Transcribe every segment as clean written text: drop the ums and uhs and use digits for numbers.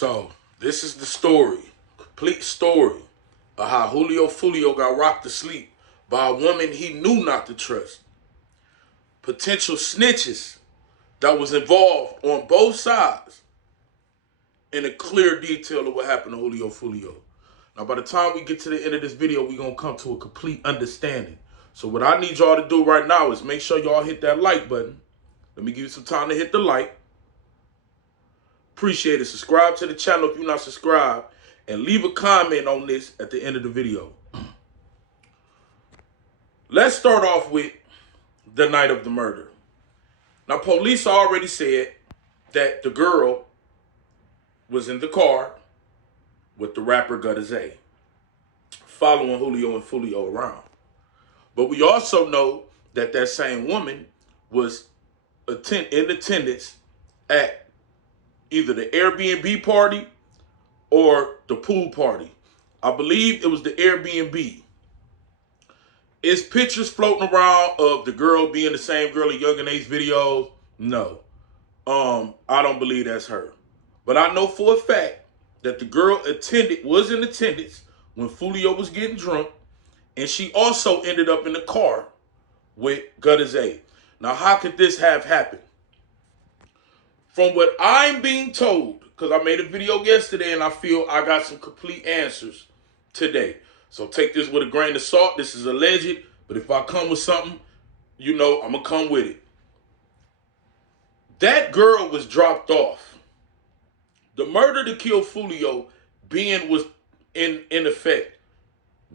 So this is the story, complete story of how Julio Foolio got rocked to sleep by a woman he knew not to trust. Potential snitches that was involved on both sides in a clear detail of what happened to Julio Foolio. Now, by the time we get to the end of this video, we're going to come to a complete understanding. So what I need y'all to do right now is make sure y'all hit that like button. Let me give you some time to hit the like. Appreciate it. Subscribe to the channel if you're not subscribed. And leave a comment on this at the end of the video. Let's start off with the night of the murder. Now, police already said that the girl was in the car with the rapper Gutter Zay, following Julio and Foolio around. But we also know that that same woman was in attendance at either the Airbnb party or the pool party. I believe it was the Airbnb. Is pictures floating around of the girl being the same girl in Young and Ace videos? No. I don't believe that's her. But I know for a fact that the girl was in attendance when Foolio was getting drunk, and she also ended up in the car with Gutter Zay. Now, how could this have happened? From what I'm being told, because I made a video yesterday and I feel I got some complete answers today. So take this with a grain of salt. This is alleged, but if I come with something, you know I'm going to come with it. That girl was dropped off. The murder to kill Foolio was in effect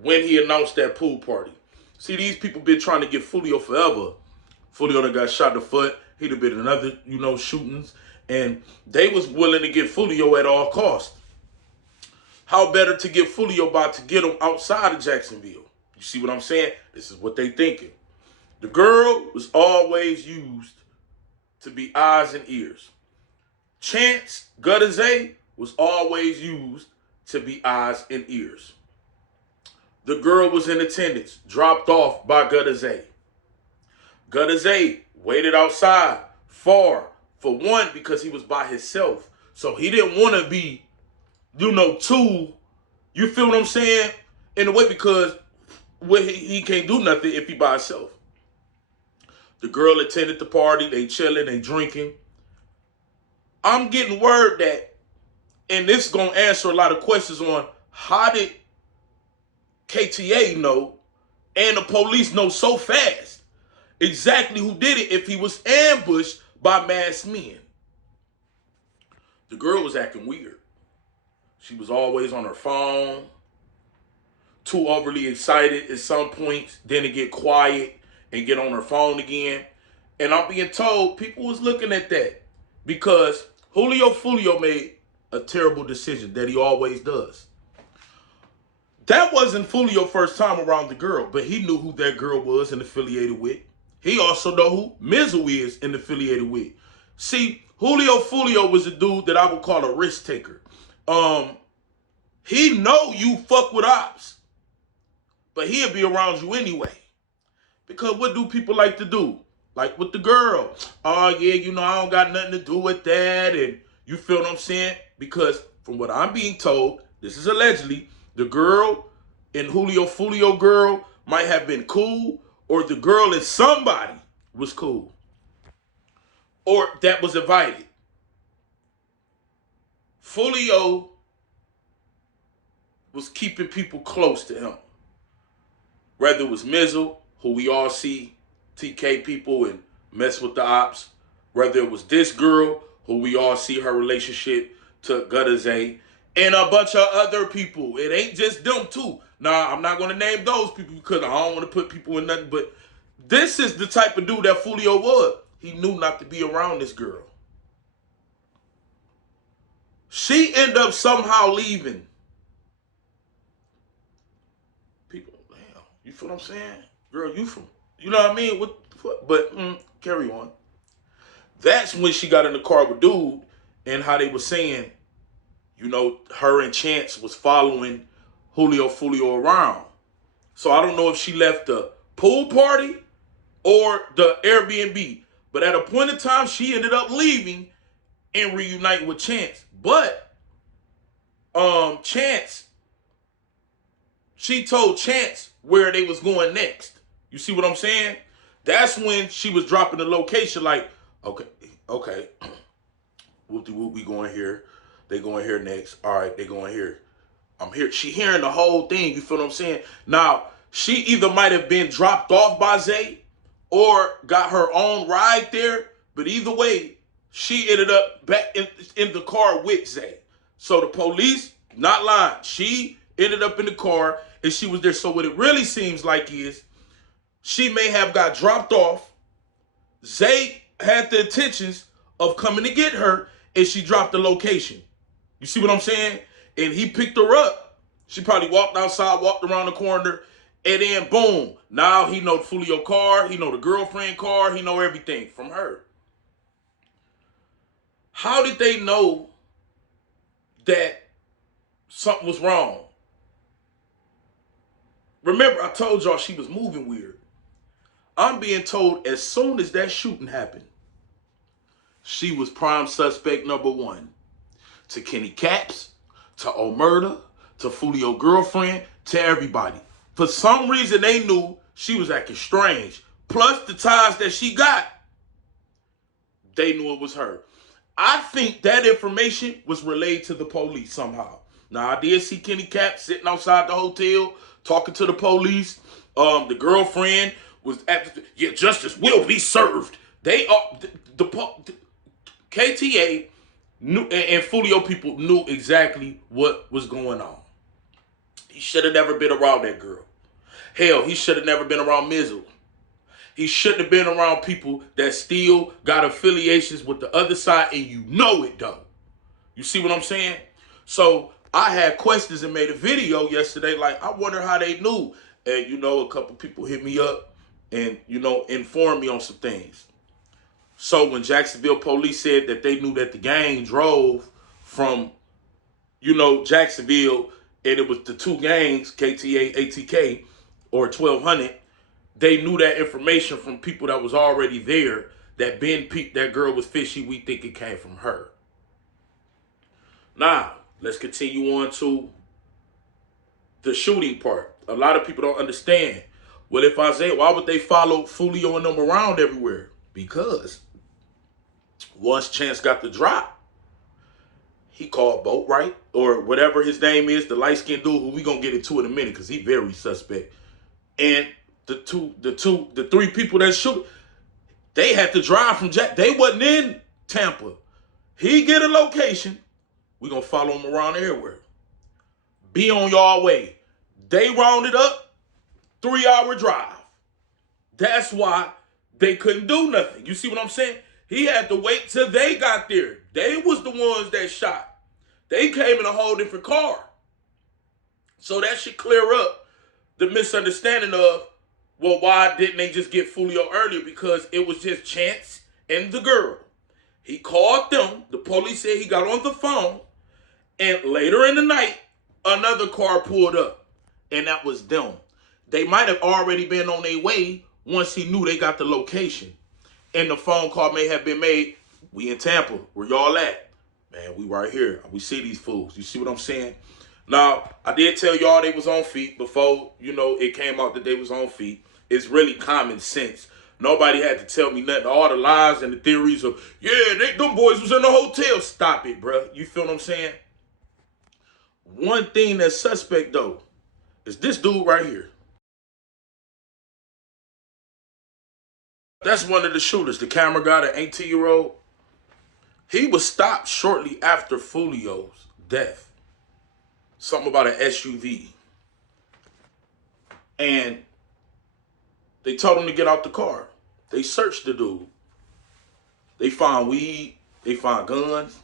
when he announced that pool party. See, these people been trying to get Foolio forever. Foolio done got shot in the foot. He'd have been in other, shootings. And they was willing to get Foolio at all costs. How better to get Foolio by to get him outside of Jacksonville? You see what I'm saying? This is what they thinking. The girl was always used to be eyes and ears. Chance Gutter Zay was always used to be eyes and ears. The girl was in attendance, dropped off by Gutter Zay. Gutter Zay waited outside for one, because he was by himself. So he didn't want to be, two, you feel what I'm saying? In a way, because he can't do nothing if he by himself. The girl attended the party, they chilling, they drinking. I'm getting word that, and this is going to answer a lot of questions on how did KTA know and the police know so fast exactly who did it if he was ambushed by masked men. The girl was acting weird. She was always on her phone, too overly excited at some points, then to get quiet and get on her phone again. And I'm being told people was looking at that because Julio Foolio made a terrible decision that he always does. That wasn't Foolio's first time around the girl, but he knew who that girl was and affiliated with. He also know who Mizzle is and affiliated with. See, Julio Foolio was a dude that I would call a risk taker. He know you fuck with ops, but he'll be around you anyway. Because what do people like to do? Like with the girl. Oh, yeah, I don't got nothing to do with that. And you feel what I'm saying? Because from what I'm being told, this is allegedly, the girl and Julio Foolio girl might have been cool, or the girl and somebody was cool, or that was invited. Foolio was keeping people close to him. Whether it was Mizzle, who we all see TK people and mess with the ops. Whether it was this girl, who we all see her relationship to Gutter Zay, and a bunch of other people. It ain't just them two. Nah, I'm not going to name those people because I don't want to put people in nothing. But this is the type of dude that Foolio was. He knew not to be around this girl. She ended up somehow leaving. People, damn, you feel what I'm saying? Girl, you from, you know what I mean? But carry on. That's when she got in the car with dude and how they were saying, her and Chance was following Julio Foolio around. So I don't know if she left the pool party or the Airbnb. But at a point in time, she ended up leaving and reuniting with Chance. But Chance, she told Chance where they was going next. You see what I'm saying? That's when she was dropping the location like, okay, whoop-de-whoop, we going here. They going here next. All right, they going here. I'm here. She hearing the whole thing. You feel what I'm saying? Now, she either might have been dropped off by Zay or got her own ride there. But either way, she ended up back in the car with Zay. So the police, not lying, she ended up in the car and she was there. So what it really seems like is she may have got dropped off. Zay had the intentions of coming to get her and she dropped the location. You see what I'm saying? And he picked her up. She probably walked outside, walked around the corner, and then boom. Now he know the Foolio car, he know the girlfriend car, he know everything from her. How did they know that something was wrong? Remember, I told y'all she was moving weird. I'm being told as soon as that shooting happened, she was prime suspect number one. To Kenny Caps, to Omerta, to Foolio girlfriend, to everybody. For some reason, they knew she was acting strange. Plus the ties that she got, they knew it was her. I think that information was relayed to the police somehow. Now, I did see Kenny Caps sitting outside the hotel talking to the police. The girlfriend was at justice will be served. They are the KTA knew, and Foolio people knew exactly what was going on. He should have never been around that girl. Hell, he should have never been around Mizzle. He shouldn't have been around people that still got affiliations with the other side, and you know it, though. You see what I'm saying? So I had questions and made a video yesterday, like, I wonder how they knew. And, you know, a couple people hit me up and, you know, informed me on some things. So when Jacksonville police said that they knew that the gang drove from, you know, Jacksonville, and it was the two gangs, KTA, ATK, or 1200, they knew that information from people that was already there, that Ben peeped that girl was fishy, we think it came from her. Now, let's continue on to the shooting part. A lot of people don't understand. Well, if I say, why would they follow Foolio and them around everywhere? Because once Chance got the drop, he called Boat, right? Or whatever his name is, the light-skinned dude, who we gonna get into in a minute, because he very suspect. And the three people that shoot, they had to drive from Jack. They wasn't in Tampa. He get a location. We gonna follow him around everywhere. Be on y'all way. They rounded up, 3-hour drive. That's why they couldn't do nothing. You see what I'm saying? He had to wait till they got there. They was the ones that shot. They came in a whole different car. So that should clear up the misunderstanding of, well, why didn't they just get Foolio earlier? Because it was just Chance and the girl. He called them. The police said he got on the phone. And later in the night, another car pulled up. And that was them. They might have already been on their way once he knew they got the location. And the phone call may have been made, we in Tampa, where y'all at? Man, we right here. We see these fools. You see what I'm saying? Now, I did tell y'all they was on feet before, you know, it came out that they was on feet. It's really common sense. Nobody had to tell me nothing. All the lies and the theories of, yeah, them boys was in the hotel. Stop it, bro. You feel what I'm saying? One thing that's suspect, though, is this dude right here. That's one of the shooters, the camera guy, the 18-year-old. He was stopped shortly after Foolio's death. Something about an SUV. And they told him to get out the car. They searched the dude. They found weed. They found guns.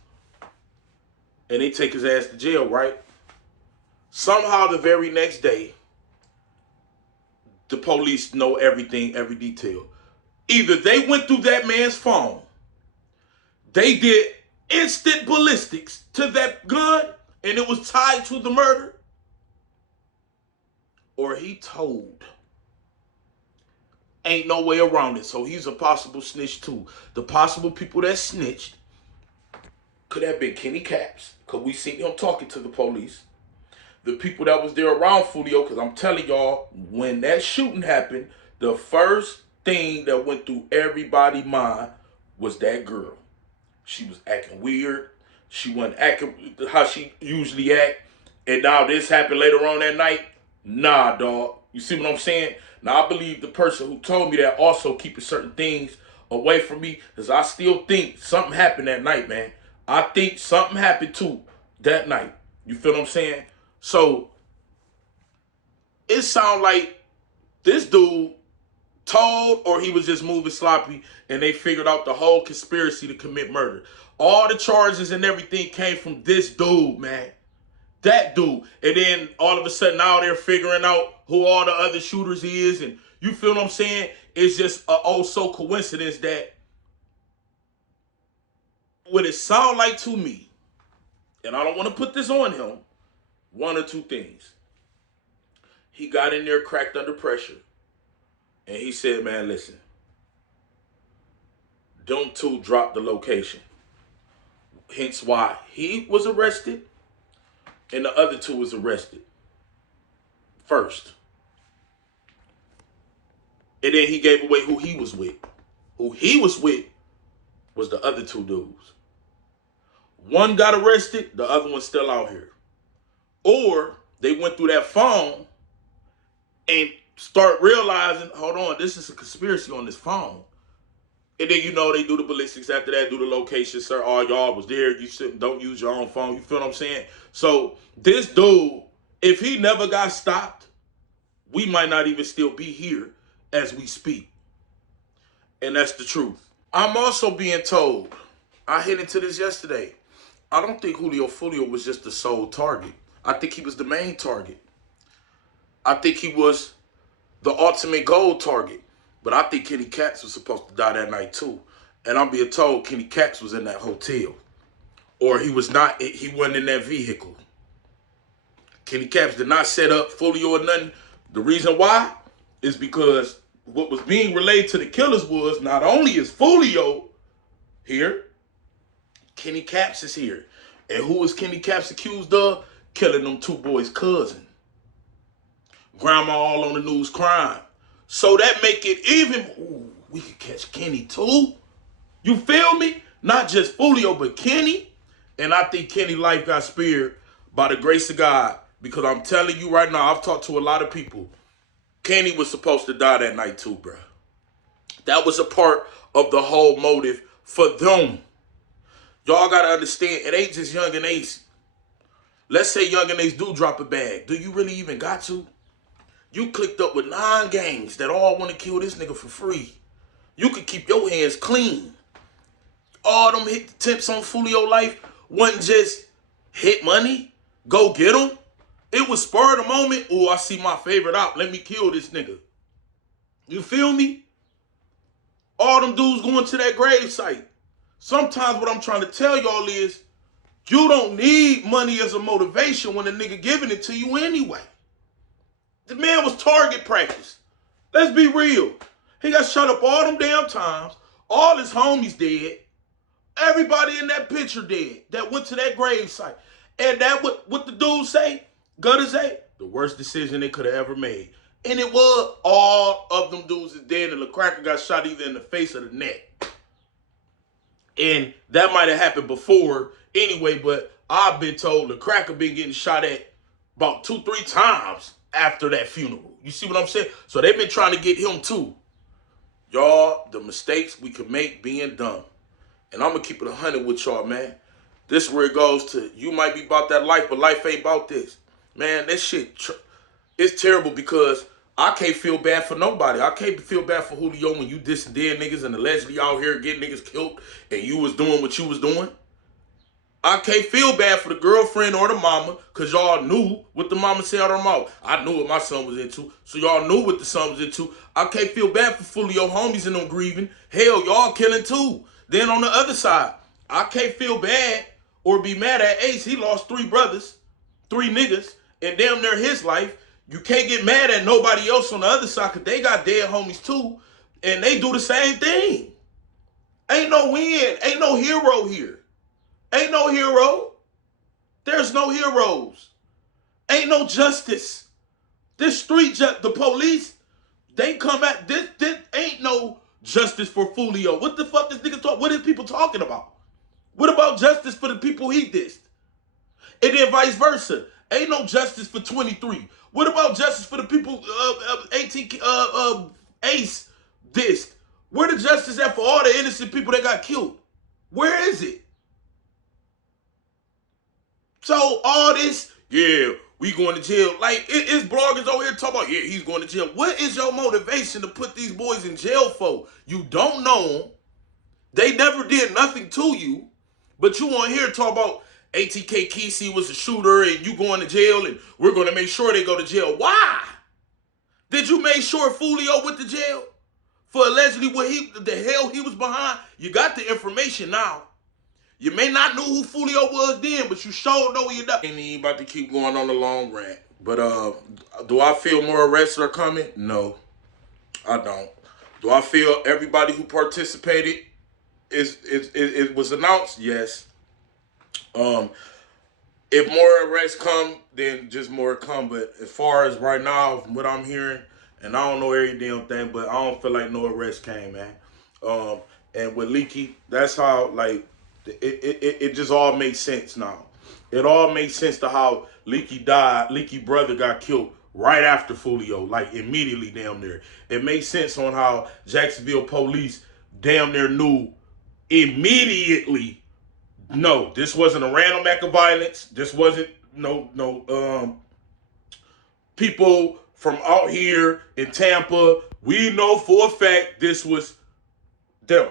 And they take his ass to jail, right? Somehow the very next day, the police know everything, every detail. Either they went through that man's phone, they did instant ballistics to that gun, and it was tied to the murder, or he told. Ain't no way around it. So he's a possible snitch too. The possible people that snitched could have been Kenny Caps, because we seen him talking to the police. the people that was there around Foolio, because I'm telling y'all, when that shooting happened, the first thing that went through everybody's mind was that girl. She was acting weird. She wasn't acting how she usually act. And now this happened later on that night. Nah, dog. You see what I'm saying? Now I believe the person who told me that also keeping certain things away from me, because I still think something happened that night, man. I think something happened too that night. You feel what I'm saying? So it sounds like this dude told, or he was just moving sloppy, and they figured out the whole conspiracy to commit murder. All the charges and everything came from this dude, man. That dude. And then all of a sudden now they're figuring out who all the other shooters is. And you feel what I'm saying? It's just a so coincidence that what it sound like to me, and I don't want to put this on him, one or two things. He got in there cracked under pressure. And he said, man, listen, them two dropped the location. Hence why he was arrested and the other two was arrested first. And then he gave away who he was with. Who he was with was the other two dudes. One got arrested, the other one's still out here. Or they went through that phone and start realizing, hold on, this is a conspiracy on this phone. And then, you know, they do the ballistics after that, do the location, sir. All y'all was there. You shouldn't, don't use your own phone. You feel what I'm saying? So this dude, if he never got stopped, we might not even still be here as we speak. And that's the truth. I'm also being told, I hit into this yesterday, I don't think Julio Foolio was just the sole target. I think he was the main target. I think he was the ultimate goal target. But I think Kenny Katz was supposed to die that night too. And I'm being told Kenny Katz was in that hotel. Or he was not, he wasn't in that vehicle. Kenny Katz did not set up Foolio or nothing. The reason why is because what was being relayed to the killers was not only is Foolio here, Kenny Katz is here. And who was Kenny Katz accused of? Killing them two boys' cousin. Grandma all on the news crime. So that make it even, ooh, we could catch Kenny too. You feel me? Not just Foolio, but Kenny. And I think Kenny's life got spared by the grace of God. Because I'm telling you right now, I've talked to a lot of people. Kenny was supposed to die that night too, bro. That was a part of the whole motive for them. Y'all got to understand, it ain't just Young and Ace. Let's say Young and Ace do drop a bag. Do you really even got to? You clicked up with 9 gangs that all want to kill this nigga for free. You could keep your hands clean. All them hit tips on Foolio life wasn't just hit money, go get him. It was spur of the moment. Oh, I see my favorite op. Let me kill this nigga. You feel me? All them dudes going to that grave site. Sometimes what I'm trying to tell y'all is you don't need money as a motivation when a nigga giving it to you anyway. The man was target practice. Let's be real. He got shot up all them damn times. All his homies dead. Everybody in that picture dead that went to that grave site. And that what the dudes say, Gutter say, the worst decision they could have ever made. And it was. All of them dudes is dead and the cracker got shot either in the face or the neck. And that might have happened before anyway, but I've been told the cracker been getting shot at about 2-3 times after that funeral. You see what I'm saying? So they've been trying to get him too. Y'all, the mistakes we could make being dumb. And I'm going to keep it 100 with y'all, man. This is where it goes to, you might be about that life, but life ain't about this. Man, that shit, it's terrible because I can't feel bad for nobody. I can't feel bad for Julio when you dissing dead niggas and allegedly out here getting niggas killed and you was doing what you was doing. I can't feel bad for the girlfriend or the mama because y'all knew what the mama said out her mouth. I knew what my son was into, so y'all knew what the son was into. I can't feel bad for Foolio homies and them grieving. Hell, y'all killing too. Then on the other side, I can't feel bad or be mad at Ace. He lost 3 brothers, 3 niggas, and damn near his life. You can't get mad at nobody else on the other side because they got dead homies too, and they do the same thing. Ain't no win. Ain't no hero here. Ain't no hero. There's no heroes. Ain't no justice. This the police, they come at this ain't no justice for Foolio. What the fuck this nigga talk? What is people talking about? What about justice for the people he dissed? And then vice versa. Ain't no justice for 23. What about justice for the people 18 Ace dissed? Where the justice at for all the innocent people that got killed? Where is it? So all this, yeah, we going to jail. Like, it's bloggers over here talking about, yeah, he's going to jail. What is your motivation to put these boys in jail for? You don't know them. They never did nothing to you. But you want here to talk about ATK Kesey was a shooter and you going to jail and we're going to make sure they go to jail. Why? Did you make sure Foolio went to jail for allegedly what the hell he was behind? You got the information now. You may not know who Foolio was then, but you sure know you not. Ain't even about to keep going on the long rant. But do I feel more arrests are coming? No, I don't. Do I feel everybody who participated it was announced? Yes. If more arrests come, then just more come. But as far as right now, from what I'm hearing, and I don't know every damn thing, but I don't feel like no arrest came, man. And with Leaky, that's how, like, it just all makes sense now. It all makes sense to how Leaky died. Leaky brother got killed right after Foolio, like immediately damn near. It makes sense on how Jacksonville police damn near knew immediately. No, this wasn't a random act of violence. This wasn't no people from out here in Tampa. We know for a fact this was them.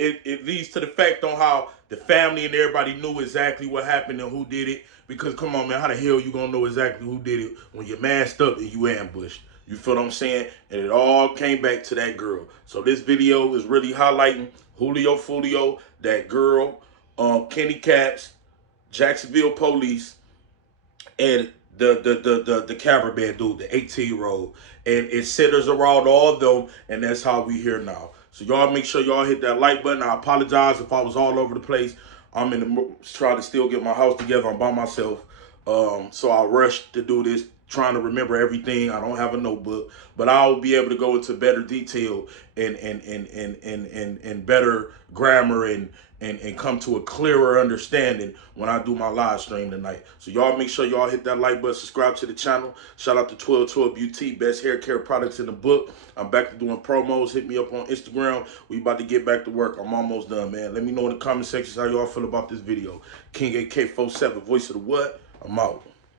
It leads to the fact on how the family and everybody knew exactly what happened and who did it. Because come on, man, how the hell you gonna know exactly who did it when you're masked up and you ambushed? You feel what I'm saying? And it all came back to that girl. So this video is really highlighting Julio Foolio, that girl, Kenny Caps, Jacksonville police, and the cameraman dude, the 18-year-old. And it centers around all of them, and that's how we here now. So y'all make sure y'all hit that like button. I apologize if I was all over the place. I'm in the trying to still get my house together. I'm by myself. So I rushed to do this, trying to remember everything. I don't have a notebook, but I'll be able to go into better detail and better grammar and come to a clearer understanding when I do my live stream tonight. So y'all make sure y'all hit that like button, subscribe to the channel. Shout out to 1212 Beauty, best hair care products in the book. I'm back to doing promos. Hit me up on Instagram. We about to get back to work. I'm almost done, man. Let me know in the comment section how y'all feel about this video. King AK47, voice of the what? I'm out.